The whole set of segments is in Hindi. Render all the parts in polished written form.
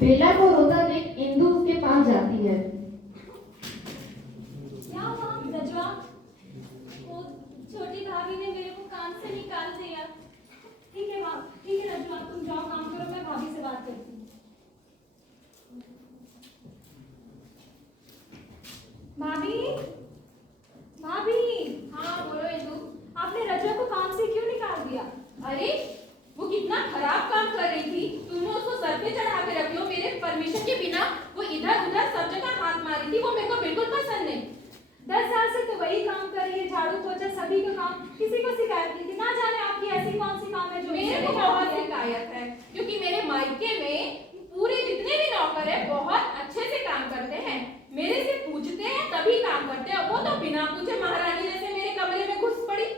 बेला को रोता देख इंदु उसके पास जाती है। क्या हुआ रजवा? वो छोटी भाभी ने मेरे को काम से निकाल दिया। ठीक है रजवा, तुम जाओ काम करो, मैं भाभी से बात करती हूँ। भाभी भाभी। हाँ बोलो इंदु। आपने रजवा को काम से क्यों निकाल दिया? अरे वो कितना खराब काम कर रही थी, तुमने उसको सर पे चढ़ा के रख लो मेरे परमिशन के बिना। वो इधर उधर सब जगह हाथ मारी थी, वो मेरे को बिल्कुल पसंद नहीं। 10 साल से तो वही काम कर रही है, झाड़ू पोछा सभी का काम, किसी को शिकायत नहीं थी। ना जाने आपकी ऐसी कौन सी काम है जो मेरे को बहुत शिकायत है, क्योंकि मेरे मायके में पूरे जितने भी नौकर है बहुत अच्छे से काम करते हैं, मेरे से पूछते हैं तभी काम करते हैं। वो तो बिना पूछे महारानी जैसे मेरे कमरे में घुस पड़ी।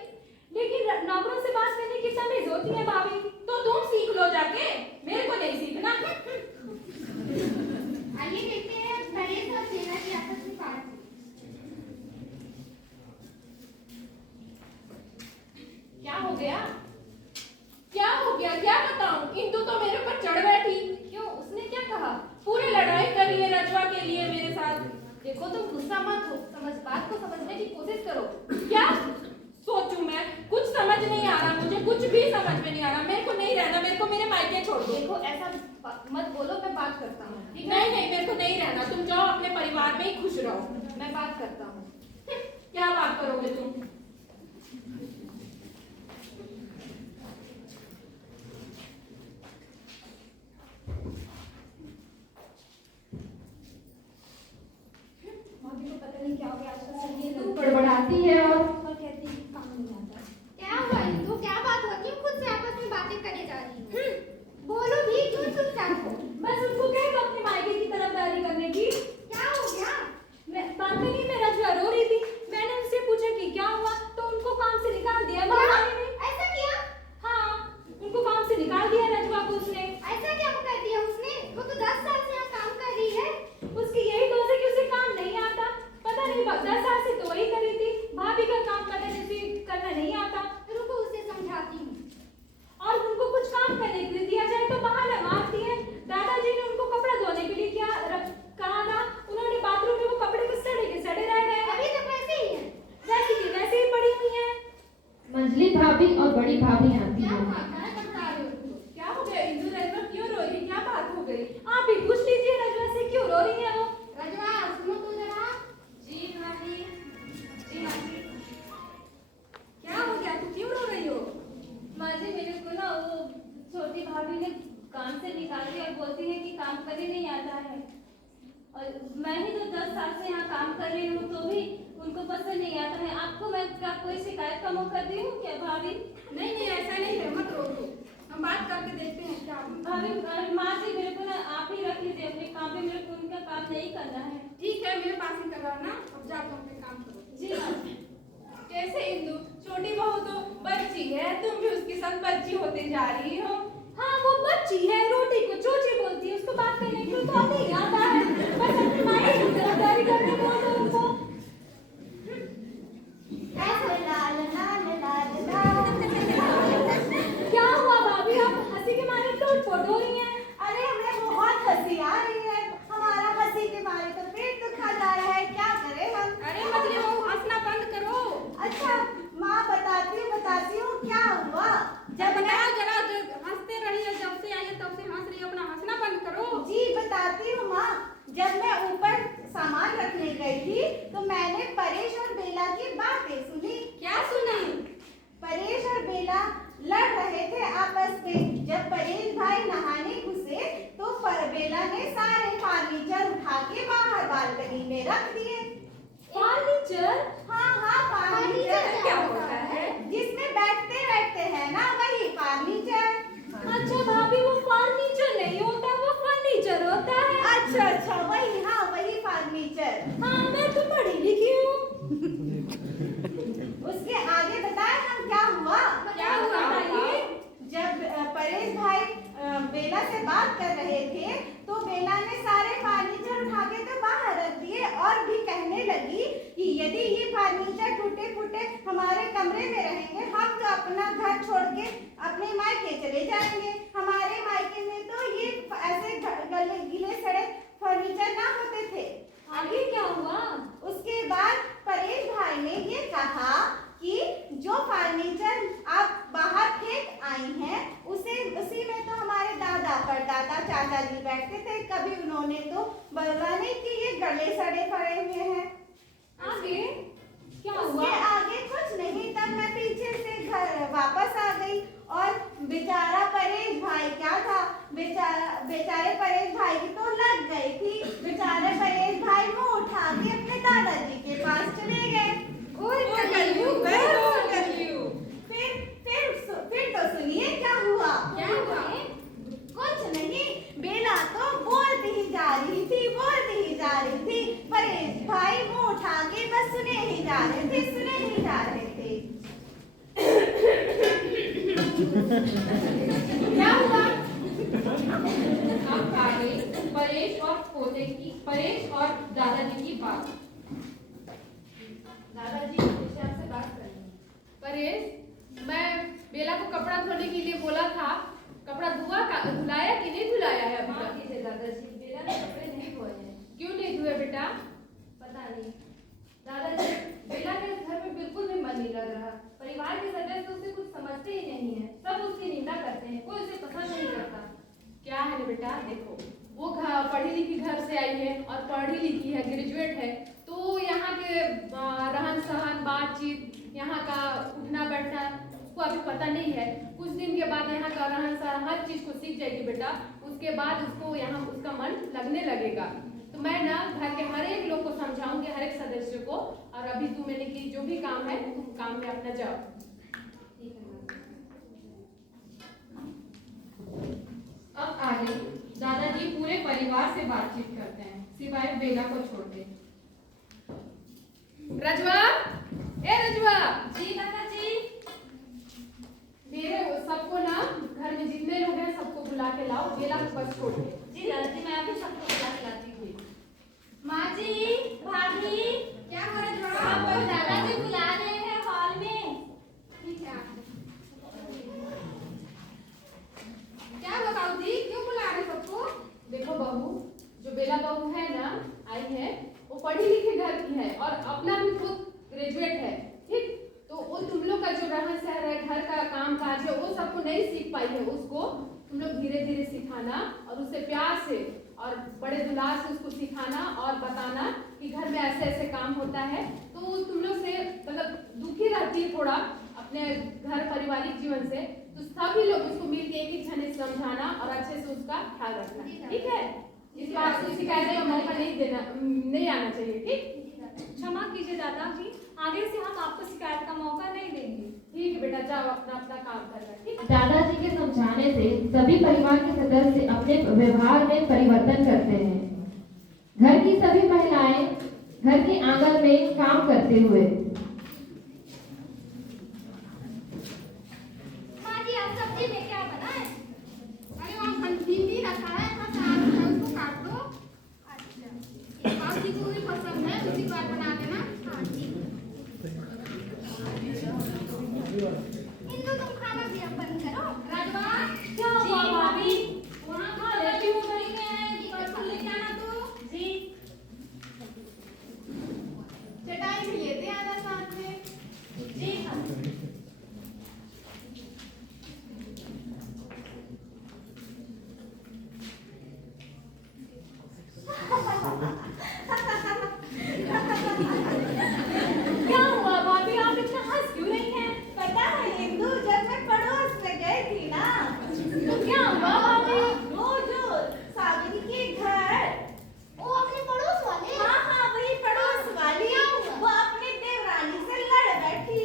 लेकिन नौकरों से बात करने की तमीज होती है भाभी। तो तुम सीख लो जाके, मेरे को नहीं सीखना। आइए देखते हैं परेश और सेना की आपस में बात। क्या हो गया? क्या बताऊं? इंदु तो मेरे ऊपर चढ़ बैठी। क्यों, उसने क्या कहा? पूरी लड़ाई कर रही है रजवा के लिए मेरे साथ। देखो तुम गुस्सा मत हो, बात को समझने की कोशिश करो। क्या सोचूं मैं? कुछ समझ नहीं आ रहा, मुझे कुछ भी समझ में नहीं आ रहा। मेरे को नहीं रहना, मेरे को मेरे मायके छोड़ दो। देखो ऐसा मत बोलो, मैं बात करता हूँ। नहीं, मेरे को नहीं रहना। तुम जाओ अपने परिवार में ही खुश रहो। मैं बात करता हूँ। क्या बात करोगे तुम? भाभी को पता नहीं क्या हो गया, आजकल सब ये तू बड़बड़ाती है और कहती है कि काम नहीं आता। क्या हुआ इंदु, क्या बात हुआ? क्यों खुद से आपस में बातें करे जा रही हो? बोलो भी, क्यों चुपचाप हो? बस उनको कह दो अपने मायके की तरफदारी करने की। क्या हो गया? मैं बात में नहीं, मैं रजवा रो रही थी। मैंने उनसे पूछा कि क्या हुआ, तो उनको काम से निकाल दिया क्या? महारानी ने। ऐसा किया? हाँ, उनको काम से निकाल दिया रजवा को उसने। ऐसा क्या कर दिया उसने? वो तो 10 साल से यहाँ काम कर रही है। उसकी यही दोष है कि उसे काम नहीं आता। पता नहीं 10 साल से तो वही कर रही थी। भाभी का काम पता जैसे करना नहीं आता। रुको, उसे समझाती हूँ। और उनको कुछ काम करने के लिए दिया जाए तो बहाना मारती है। दादाजी ने उनको कपड़ा धोने के लिए कहा था, उन्होंने बाथरूम में वो कपड़े के सड़े रह गए। अभी तक वैसे ही है। वैसे की वैसे ही पड़ी हुई है। मंजली भाभी और बड़ी भाभी आती क्या है। हुआ? क्या बता रहे हो तुम? क्या हो गया इंदु? रजवा क्यों रो रही? क्या बात हो गई? आप ही पूछ लीजिए रजवा से क्यों रो रही है वो। रजवा सुनो तो जरा। जी भाभी। क्या हो गया? तू क्यों रो रही हो? माँ जी, मेरे को ना वो छोटी भाभी ने काम से निकाल दिया और बोलती है कि काम करने नहीं आता है। और मैं ही तो 10 साल से यहाँ काम कर रही हूँ तो भी उनको पसंद नहीं आता है। आपको मैं क्या कोई शिकायत का मौका दी हूँ क्या भाभी? नहीं, ऐसा नहीं है, मत रो तू। हम बात करके देखते हैं क्या होता है। भाभी माँ जी, मेरे को ना आप ही रख लीजिए अपने काम पे। मेरे को उनका काम नहीं करना है। ठीक है, मेरे पास ही करवाओ ना। अब जाओ तुम अपने काम करो। जी हाँ। कैसे इंदु? छोटी बहू तो बच्ची है, तुम भी उसके साथ बच्ची होते जा रही हो। हाँ, वो बच्ची है, रोटी को चोची बोलती है, उसको बात करने के लिए तो नहीं आता है। बस अपनी माँ की तरफदारी करने बोल दो उनको। ऐसे लाल लाल लाल लाल। क्या हुआ भाभी, आप हंसी के मारे टूट-फूट हो रही हैं? अरे हमें बहुत हंसी आ रही है। हमारा हंसी के मारे तो पेट दुखा जा रहा है, क्या करें हम? अरे मछली बहू, हंसना बंद करो। अच्छा माँ बताती हूँ क्या हुआ। जब बताओ जरा, हंसते रही है, जब से आई है तब से हंस रही है, अपना हंसना बंद करो। जी बताती हूँ माँ। जब मैं ऊपर सामान रखने गई थी तो मैंने परेश और बेला की बातें सुनी। क्या सुनी? परेश और बेला लड़ रहे थे आपस में। जब परेश भाई नहाने घुसे तो बेला ने सारे फर्नीचर उठा के बाहर बालकनी में रख दिए। फर्नीचर? हाँ फर्नीचर क्या होता है? जिसमें बैठते हैं ना, वही फर्नीचर। अच्छा भाभी, वो फर्नीचर नहीं होता, वो फर्नीचर होता है। अच्छा वही, हाँ वही फर्नीचर। हाँ, मैं तो पढ़ी लिखी हूँ। उसके आगे बताएं हम क्या हुआ। क्या हुआ बताइए। जब परेश भाई बेला से बात कर रहे थे तो बेला ने सारे फर्नीचर उठा के तो बाहर रख दिए और भी कहने लगी कि यदि ये फर्नीचर टूटे फूटे हमारे कमरे में रहेंगे हम तो अपना घर छोड़ के अपने मायके चले जाएंगे। हमारे मायके में तो ये ऐसे गले गीले सड़े फर्नीचर ना होते थे। आगे क्या हुआ? उसके बाद परेश भाई ने ये कहा कि जो फर्नीचर आप बाहर फेंक आई हैं उसी में तो हमारे दादा परदादा चाचा जी बैठते थे। कभी उन्होंने तो बोला नहीं कि ये गले सड़े पड़े हुए हैं। आगे क्या उसके हुआ? आगे कुछ नहीं। तब मैं पीछे से घर वापस आ गई और बेचारा परेश भाई क्या था, बेचारे परेश भाई की तो लग गई थी। बेचारे परेश भाई को उठा के अपने दादाजी के पास चले गए। फिर तो सुनिए क्या हुआ। क्या हुआ? कुछ नहीं, बेला तो बोलती ही जा रही थी परेश भाई मुंह उठा के बस सुने ही जा रहे थे। क्या हुआ? अब आगे परेश और दादाजी की बात। दादाजी मुझे आपसे बात करनी है। परेश, मैं बेला को कपड़ा धोने के लिए बोला था, कपड़ा धुलाया कि नहीं धुलाया है अभी माफ तक? कीजिए दादाजी, बेला ने कपड़े नहीं धोए हैं। क्यों नहीं धुए बेटा? पता नहीं दादाजी, बेला के इस घर में बिल्कुल भी मन नहीं लग रहा। परिवार के सदस्य उसे कुछ समझते ही नहीं है, सब उसकी निंदा करते हैं, कोई उसे पसंद नहीं करता। क्या है बेटा, देखो वो पढ़ी लिखी घर से आई है और पढ़ी लिखी है, ग्रेजुएट है, तो यहाँ के रहन सहन बातचीत, यहाँ का उठना बैठना उसको अभी पता नहीं है। कुछ दिन के बाद यहाँ का रहन सहन हर चीज को सीख जाएगी बेटा। उसके बाद उसको यहाँ उसका मन लगने लगेगा। तो मैं ना घर के हर एक लोग को समझाऊंगी, हर एक सदस्य को। और अभी तू मैंने की जो भी काम है तुम काम में अपना जाओ। ठीक है। अब आगे दादाजी पूरे परिवार से बातचीत करते हैं, सिवाय बेला को छोड़ के। रजवा, ए रजवा, जी दादाजी। मेरे सबको ना घर में जितने लोग हैं सबको बुला के लाओ, बेला को बस छोड़ के। जी दादाजी, मैं अभी सबको बुला के लाती हूँ। माँ जी, भाभी, क्या हो रजवा? आपको दादाजी बुला रहे हैं हॉल में। ठीक है। क्या बताओ दी, क्यों बुला रहे सबको? देखो बहू, जो बेला बहू है ना आई है, वो पढ़ी लिखी घर की है और अपना भी खुद ग्रेजुएट है, ठीक? तो वो तुम लोग का जो रहन सहन है, घर का काम काज है, वो सबको नहीं सीख पाई है। उसको तुम लोग धीरे धीरे सिखाना और उसे प्यार से और बड़े दुलार से उसको सिखाना और बताना कि घर में ऐसे ऐसे काम होता है। तो वो तुम लोग से मतलब दुखी रहती है थोड़ा अपने घर पारिवारिक जीवन से, तो सभी लोग उसको मिलके एक एक जने समझाना और अच्छे से उसका ख्याल रखना, ठीक है? इस बात को शिकायत का मौका नहीं आना चाहिए, ठीक? क्षमा कीजिए दादाजी, आगे से हम आपको शिकायत का मौका नहीं देंगे। ठीक है बेटा, जाओ अपना अपना काम करना, ठीक? दादाजी के समझाने से सभी परिवार के सदस्य अपने व्यवहार में परिवर्तन करते हैं। घर की सभी महिलाएं घर के आंगन में काम करते हुए। माँ जी, आज सब्जी में क्या बना है? अरे वहाँ भिंडी रखा है, बस आलू है, उसको काट दो। अच्छा, बाकी जो भी पसंद है उसी को आप बना देना। हाँ जी। इंदु, तुम खाना भी अब बंद करो। राजवा, क्या हुआ भाभी? वहाँ खा लेती हूँ कहीं में कि बर्तन लेके आना तू। जी चटाई भी लेते आना साथ में। जी हाँ। क्या हुआ भाभी, आप इतना हंस क्यों रही हैं? पता है इंदु, जब मैं पड़ोस में गई थी ना, तो क्या हुआ भाभी? वो जो सागरी के घर, वो अपने पड़ोस वाले। हाँ हाँ वही पड़ोस वाली, वो अपने देवरानी से लड़ बैठी।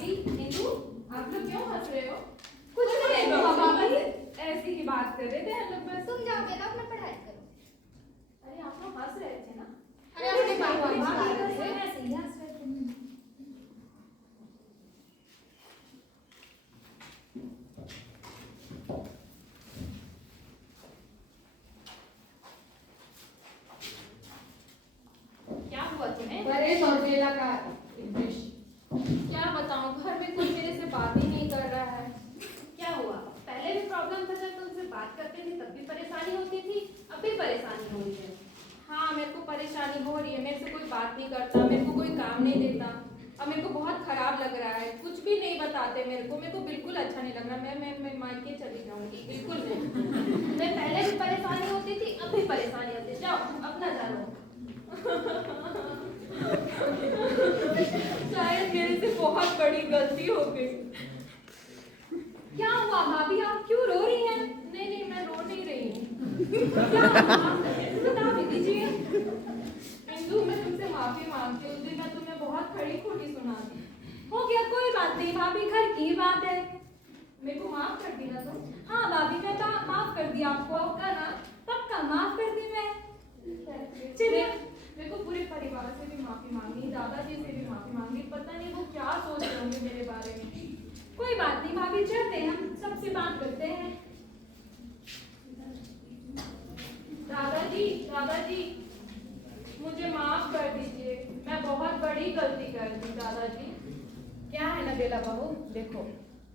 भाभी इंदु, आप लोग क्यों हंस रहे हो? कुछ नहीं हुआ भाभी। ऐसी ही बात कर रहे थे हम लोग बस। तुम जाओ बेटा अपना पढ़ाई करो। अरे आप लोग हंस रहे थे ना? अरे अपनी बात भाभी, करो। भाभी, ऐसे ही हंस रहे थे। क्या हुआ तुम्हें? परेश और बेला का दृश्य। क्या बताऊं, घर में कोई मेरे से बात ही नहीं कर रहा है। क्या हुआ? पहले भी प्रॉब्लम था जब तुमसे बात करते थे तब भी परेशानी होती थी, अब भी परेशानी हो रही है। हाँ, मेरे को परेशानी हो रही है, मेरे से कोई बात नहीं करता, मेरे को कोई काम नहीं देता और मेरे को बहुत खराब लग रहा है। कुछ भी नहीं बताते मेरे को बिल्कुल अच्छा नहीं लग रहा। मैं मायके चली जाऊंगी, बिल्कुल नहीं। मैं पहले भी परेशानी होती थी, अब भी परेशानी होती है। जाओ अपना जानो। शायद मेरे से बहुत बड़ी गलती हो गई। क्या हुआ भाभी, आप क्यों रो रही हैं? नहीं, मैं रो नहीं रही हूँ। बता भी दीजिए। इंदु, मैं तुमसे माफी मांगती हूँ। उस दिन मैं तुम्हें बहुत खड़ी खोटी सुना दी। हो गया, कोई बात नहीं भाभी, घर की बात है। मेरे को माफ कर दी ना तुम? हाँ भाभी, मैं माफ कर दी आपको। पक्का ना? पक्का माफ कर दी मैं। चलिए, मेरे को पूरे परिवार से भी माफी मांगनी, दादाजी से भी माफी मांगनी। पता नहीं वो क्या सोच रहे होंगे मेरे बारे में। कोई बात नहीं भाभी, चलते हैं, हम सबसे बात करते हैं। दादाजी, मुझे माफ कर दीजिए, मैं बहुत बड़ी गलती कर दी दादाजी। क्या है ना बेला बहू, देखो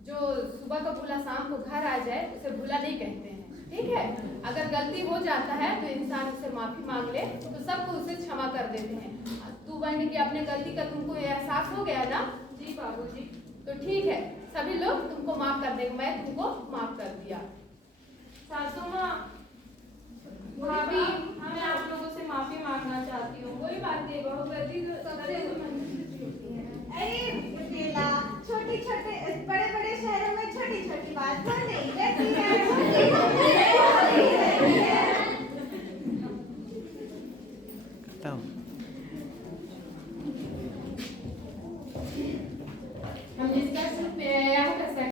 जो सुबह का भूला शाम को घर आ जाए उसे भूला नहीं कहते हैं, ठीक है। अगर गलती हो जाता है तो इंसान उससे माफी मांग ले तो सबको उसे क्षमा कर देते हैं। तू बहन की अपने गलती का तुमको एहसास हो गया ना? जी बाबूजी। तो ठीक है, सभी लोग तुमको माफ कर देंगे, मैं तुमको माफ कर दिया। सासू माँ, भाभी, मैं आप लोगों से माफी मांगना चाहती हूँ। कोई बात नहीं बहू, गलती तो सबसे होती है। अरे बेला, छोटे छोटे बड़े बड़े शहरों में छोटी छोटी बात हो नहीं रहती है। बताओ।